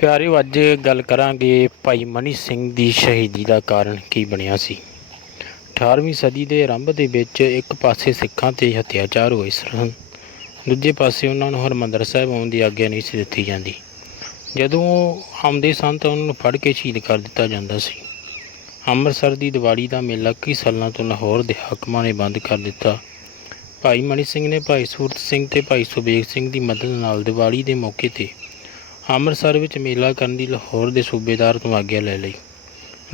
ਪਿਆਰਿਓ, ਅੱਜ ਗੱਲ ਕਰਾਂਗੇ ਭਾਈ ਮਨੀ ਸਿੰਘ ਦੀ ਸ਼ਹੀਦੀ ਦਾ ਕਾਰਨ ਕੀ ਬਣਿਆ ਸੀ? 18ਵੀਂ ਸਦੀ ਦੇ ਆਰੰਭ ਦੇ ਵਿੱਚ ਇੱਕ ਪਾਸੇ ਸਿੱਖਾਂ ਤੇ ਹੱਤਿਆਚਾਰ ਹੋਏ ਸਨ, ਦੂਜੇ ਪਾਸੇ ਉਹਨਾਂ ਨੂੰ ਹਰਮੰਦਰ ਸਾਹਿਬ ਆਉਣ ਦੀ ਆਗਿਆ ਨਹੀਂ ਸੀ ਦਿੱਤੀ ਜਾਂਦੀ। ਜਦੋਂ ਉਹ ਆਉਂਦੇ ਸਨ ਤਾਂ ਉਹਨਾਂ ਨੂੰ ਫੜ ਕੇ ਸ਼ਹੀਦ ਕਰ ਦਿੱਤਾ ਜਾਂਦਾ ਸੀ। ਅੰਮ੍ਰਿਤਸਰ ਦੀ ਦੀਵਾਲੀ ਦਾ ਮੇਲਾ ਕਈ ਸਾਲਾਂ ਤੋਂ ਲਾਹੌਰ ਦੇ ਹਾਕਮਾਂ ਨੇ ਬੰਦ ਕਰ ਦਿੱਤਾ। ਭਾਈ ਮਨੀ ਸਿੰਘ ਨੇ ਭਾਈ ਸੂਰਤ ਸਿੰਘ ਤੇ ਭਾਈ ਸੁਬੇਗ ਸਿੰਘ ਦੀ ਮਦਦ ਨਾਲ ਦੀਵਾਲੀ ਦੇ ਮੌਕੇ ਤੇ ਅੰਮ੍ਰਿਤਸਰ ਵਿੱਚ ਮੇਲਾ ਕਰਨ ਦੀ ਲਾਹੌਰ ਦੇ ਸੂਬੇਦਾਰ ਤੋਂ ਆਗਿਆ ਲੈ ਲਈ।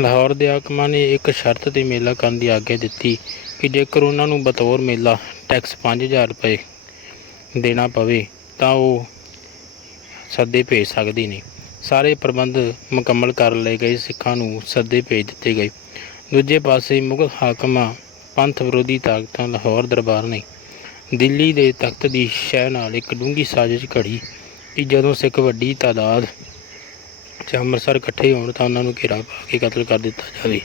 ਲਾਹੌਰ ਦੇ ਹਾਕਮਾਂ ਨੇ ਇੱਕ ਸ਼ਰਤ ਤੇ ਮੇਲਾ ਕਰਨ ਦੀ ਆਗਿਆ ਦਿੱਤੀ ਕਿ ਜੇਕਰ ਉਹਨਾਂ ਨੂੰ ਬਤੌਰ ਮੇਲਾ ਟੈਕਸ 5000 ਰੁਪਏ ਦੇਣਾ ਪਵੇ, ਤਾਂ ਉਹ ਸੱਦੇ ਭੇਜ ਸਕਦੇ ਨੇ। ਸਾਰੇ ਪ੍ਰਬੰਧ ਮੁਕੰਮਲ ਕਰ ਲਏ ਗਏ ਸਿੱਖਾਂ ਨੂੰ ਸੱਦੇ ਭੇਜ ਦਿੱਤੇ ਗਏ। ਦੂਜੇ ਪਾਸੇ ਮੁਗਲ ਹਾਕਮਾਂ, ਪੰਥ ਵਿਰੋਧੀ ਤਾਕਤਾਂ ਲਾਹੌਰ ਦਰਬਾਰ ਨੇ ਦਿੱਲੀ ਦੇ ਤਖਤ ਦੀ ਸ਼ਹਿ ਨਾਲ ਇੱਕ ਡੂੰਘੀ ਸਾਜ਼ਿਸ਼ ਘੜੀ ਕਿ ਜਦੋਂ ਸਿੱਖ ਵੱਡੀ ਤਾਦਾਦ 'ਚ ਅੰਮ੍ਰਿਤਸਰ ਇਕੱਠੇ ਹੋਣ ਤਾਂ ਉਹਨਾਂ ਨੂੰ ਘੇਰਾ ਪਾ ਕੇ ਕਤਲ ਕਰ ਦਿੱਤਾ ਜਾਵੇ।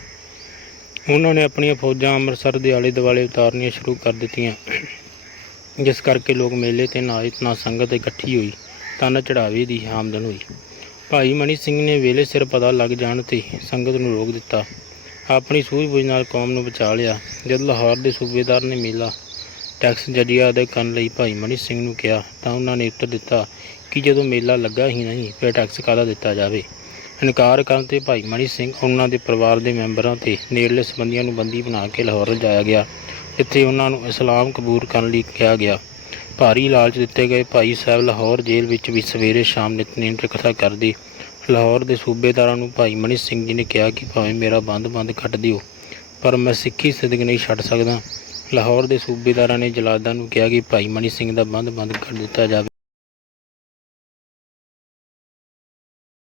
ਉਹਨਾਂ ਨੇ ਆਪਣੀਆਂ ਫੌਜਾਂ ਅੰਮ੍ਰਿਤਸਰ ਦੇ ਆਲੇ ਦੁਆਲੇ ਉਤਾਰਨੀਆਂ ਸ਼ੁਰੂ ਕਰ ਦਿੱਤੀਆਂ। ਜਿਸ ਕਰਕੇ ਲੋਕ ਮੇਲੇ ਤੇ ਨਾ ਸੰਗਤ ਇਕੱਠੀ ਹੋਈ ਤਾਂ ਨਾ ਚੜਾਵੇ ਦੀ ਆਮਦਨ ਹੋਈ। ਭਾਈ ਮਨੀ ਸਿੰਘ ਨੇ ਵੇਲੇ ਸਿਰ ਪਤਾ ਲੱਗ ਜਾਣ ਤੇ ਸੰਗਤ ਨੂੰ ਰੋਕ ਦਿੱਤਾ। ਆਪਣੀ ਸੂਝ-ਬੂਝ ਨਾਲ ਕੌਮ ਨੂੰ ਬਚਾ ਲਿਆ। ਜਦ ਲਾਹੌਰ ਦੇ ਸੂਬੇਦਾਰ ਨੇ ਮੇਲਾ ਟੈਕਸ ਜਜੀਆ ਅਦਾ ਕਰਨ ਲਈ ਭਾਈ ਮਨੀ ਸਿੰਘ ਨੂੰ ਕਿਹਾ ਤਾਂ ਉਹਨਾਂ ਨੇ ਉੱਤਰ ਦਿੱਤਾ ਕਿ ਜਦੋਂ ਮੇਲਾ ਲੱਗਾ ਹੀ ਨਹੀਂ, ਫਿਰ ਟੈਕਸ ਕਾਹਦਾ ਦਿੱਤਾ ਜਾਵੇ? ਇਨਕਾਰ ਕਰਨ ਤੇ ਭਾਈ ਮਨੀ ਸਿੰਘ ਉਹਨਾਂ ਦੇ ਪਰਿਵਾਰ ਦੇ ਮੈਂਬਰਾਂ ਤੇ ਨੇੜਲੇ ਸੰਬੰਧੀਆਂ ਨੂੰ ਬੰਦੀ ਬਣਾ ਕੇ ਲਾਹੌਰ ਲਿਜਾਇਆ ਗਿਆ, ਜਿੱਥੇ ਉਹਨਾਂ ਨੂੰ ਇਸਲਾਮ ਕਬੂਲ ਕਰਨ ਲਈ ਕਿਹਾ ਗਿਆ। ਭਾਰੀ ਲਾਲਚ ਦਿੱਤੇ ਗਏ ਭਾਈ ਸਾਹਿਬ ਲਾਹੌਰ ਜੇਲ੍ਹ ਵਿੱਚ ਵੀ ਸਵੇਰੇ ਸ਼ਾਮ ਨਿਤਨੇਮ ਤੇ ਕਥਾ ਕਰਦੇ। ਲਾਹੌਰ ਦੇ ਸੂਬੇਦਾਰਾਂ ਨੂੰ ਭਾਈ ਮਨੀ ਸਿੰਘ ਜੀ ਨੇ ਕਿਹਾ ਕਿ ਭਾਵੇਂ ਮੇਰਾ ਬੰਦ ਬੰਦ ਕੱਟ ਦਿਓ, ਪਰ ਮੈਂ ਸਿੱਖੀ ਸਿਦਕ ਨਹੀਂ ਛੱਡ ਸਕਦਾ। ਲਾਹੌਰ ਦੇ ਸੂਬੇਦਾਰਾਂ ਨੇ ਜਲਾਦਾਂ ਨੂੰ ਕਿਹਾ ਕਿ ਭਾਈ ਮਨੀ ਸਿੰਘ ਦਾ ਬੰਦ ਬੰਦ ਕੱਟ ਦਿੱਤਾ ਜਾਵੇ।